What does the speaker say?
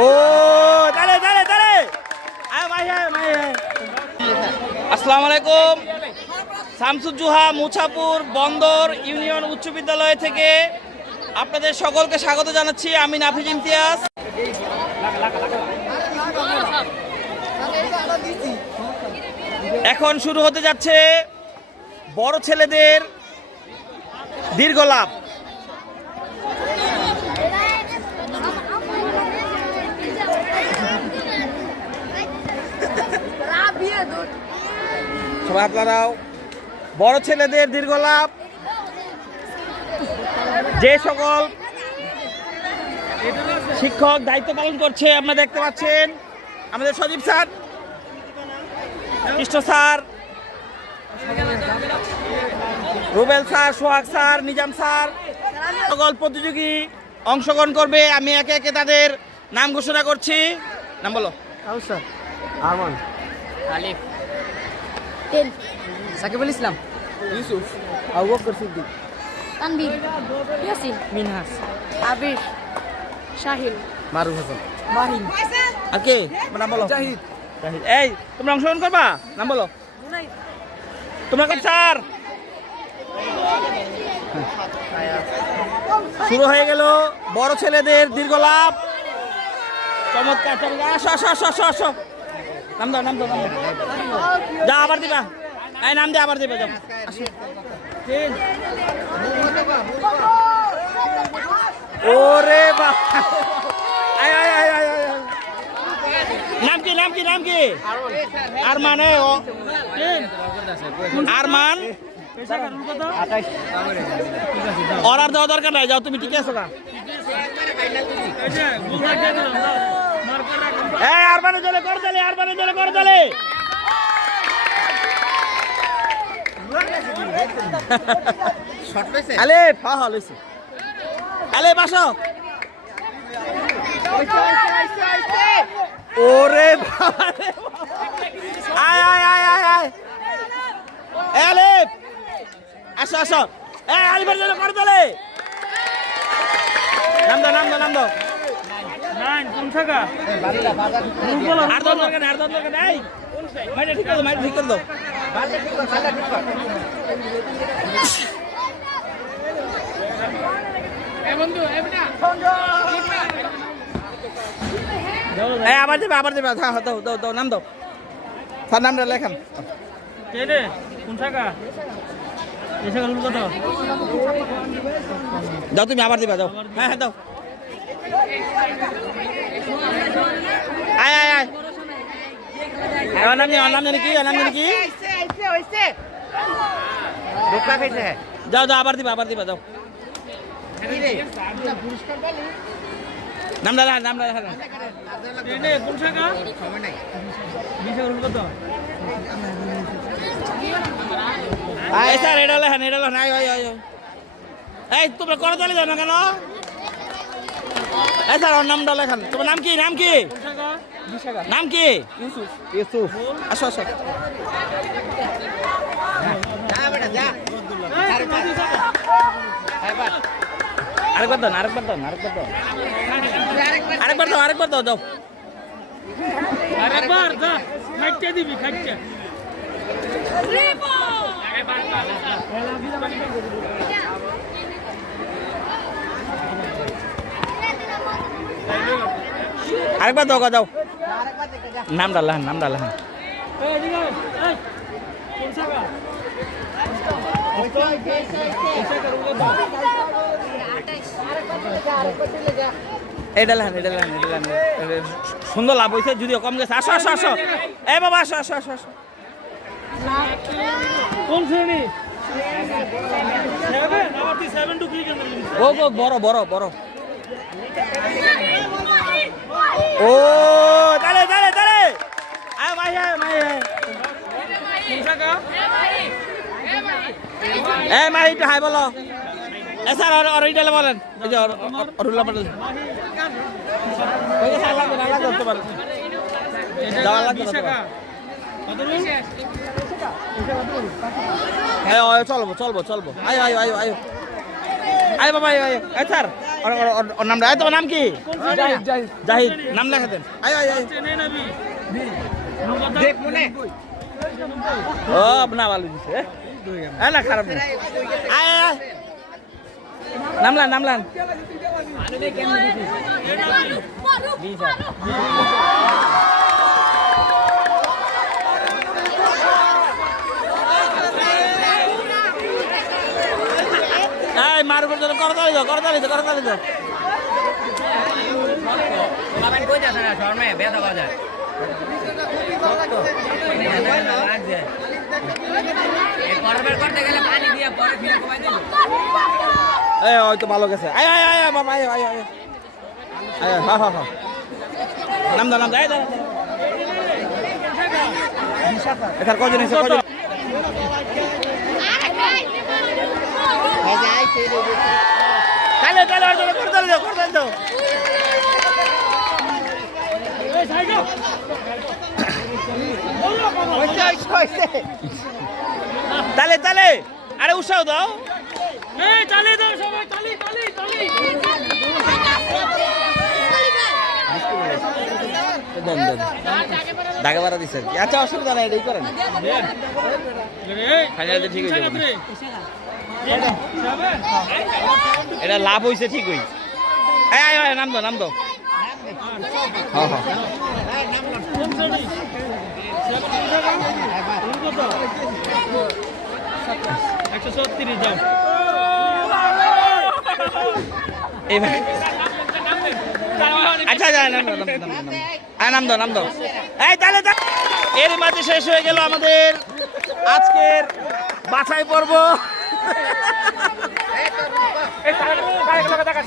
ও আসসালামু আলাইকুম। মুছাপুর বন্দর ইউনিয়ন উচ্চ বিদ্যালয় থেকে আপনাদের সকলকে স্বাগত জানাচ্ছি। আমি নাফিজ ইমতিয়াজ। এখন শুরু হতে যাচ্ছে বড় ছেলেদের দীর্ঘ লাভ। সবাই আপনারাও বড় ছেলেদের দীর্ঘ লাভ। যে সকল শিক্ষক দায়িত্ব পালন করছে, আপনারা দেখতে পাচ্ছেন। আমাদের Sajib sir, Krishna sir, Rubel sir, Sohag sir, Nizam sir, সকল প্রতিযোগী অংশগ্রহণ করবে। আমি একে একে তাদের নাম ঘোষণা করছি। নাম বলো। আরমান। আলিফ। সাকিবুল ইসলাম। ইউসুফ। আবু বকর সিদ্দিক। তানবীর ইয়াসিন। মিনহাস। আবির। শাহিল মারুফ হাসান। মাহিন। আর কে নাম বলো। জাহিদ। জাহিদ। এই তোমরা অংশগ্রহণ করবা? নাম বলো। তোমরা কোন স্যার। শুরু হয়ে গেল বড় ছেলেদের দীর্ঘ লাভ। চমৎকার চমৎকার। আসো আসো আসো আসো আসো। নাম দাও নাম দাও, নাম যা, আবার দিবা। এই, নাম দিয়ে আবার দিবা, যাও। ওরে বা আয় আয় আয় আয়। নাম কি নাম কি নাম কি? আর মানে আর মান অর্ডার দেওয়া দরকার নাই, যাও, তুমি ঠিক আছো না এই আর মানে জলে করে দিলে আর মানে জলে করে দিলে আলে হ্যাঁ হ্যাঁ লইছি। আলে, বাসো। ওরে বাবা। আয় আয় আয় আয় আয়। এ আলিফ আসো আসো। এ আলিফের জন্য করে তোলে নাম দাও নাম দাও নাম দাও। আর দশ দরকার নেই, আর দশ দরকার নেই। মাইটা ঠিক করে দাও মাইটা ঠিক করে দাও। আবার দেবে আবার দেবে। হ্যাঁ হ্যাঁ, দাও দাও দাও নাম দাও। স্যার নামটা লেখান। দাও তুমি আবার দিবা দাও। হ্যাঁ হ্যাঁ দাও। আয় আয় আয়। আমার নাম জানি- নাম কি আমার নাম জানি কি? যাও যাও আবার দিবা আবার দিবা যাও। আয় আয় আয় আয়। এই তোমরা করে চলে যাও না কেন? এই ওর নামটা লেখান। তোমার নাম কি? নাম কি? নাম কি? ইউসুফ। ইউসুফ। আসো আসো। আরেকবার। দাও আরেকবার দাও আরেকবার দাও। আরেকবার দাও আরেকবার দাও দাও। আরেকবার যা খাইতে দিবি খাইতে আরেকবার দাও গা, দাও নামটা লেখান নামটা লেখান এই এদিকে আয়, এই এটা লেখান এটা লেখান এটা লেখান এটা সুন্দর লাভ হয়েছে যদিও কম গেছে। আসো আসো আসো। এ বাবা আসো আসো আসো আসো। কোন শ্রেণি? ও বড় বড় বড়। ও, তালে তালে তালে। আয় ভাই আয় ভাই এ মাই একটু হাই বলো। এ, স্যার, আর আর এইটা বলেন। এই যে অরুল্লা পটেল ওই স্যার, লাগবে না, লাগবে ধরতে পারেন দেওয়া লাগবে চলবো চলবো চলবো। আয় আয় আয় আয়। আয়, বাবা, আয় আয়। স্যার। ওর- নাম রায় তোমার নাম কি জাহিদ নাম লেখা দেন আয় আয় আয় দেখ মনে ও না ভালো দিছে এ না খারাপ না আয় আয় আয় নামলান নামলান এই মারুফের জন্য করতালি দাও করতালি দাও করতালি দাও বাবান কই যাচ্ছে না শর্মে বেদা বাজার করবার করতে গেলে পানি দিয়ে পরে ফিরে কমাই দেবো এই, ওই তো ভালো গেছে। আয় আয় আয় বাবা আয় আয় আয়। আয় হা হা হা। নাম দাও নাম দাও, এই এখানে কজন এসে কজন তাহলে তাহলে আর তোরা করতালি দাও করতালি দাও এই সাইড আরে উৎসাহ দাও। চালিয়ে দাও সবাই তালি তালি তালি। দেন দেন ঢাকা ভাড়া দিচ্ছে আচ্ছা অসুবিধা নাই এটাই করেন। এই ঠিক হয়ে যাবে। এটা লাভ হয়েছে ঠিক আয় নাম দাও নাম দাও। একশো ছত্রিশ এইবার আচ্ছা নাম দাও নাম দাও এই তাহলে- এর মাঝে শেষ হয়ে গেল আমাদের আজকের বাছাই পর্ব। দেখা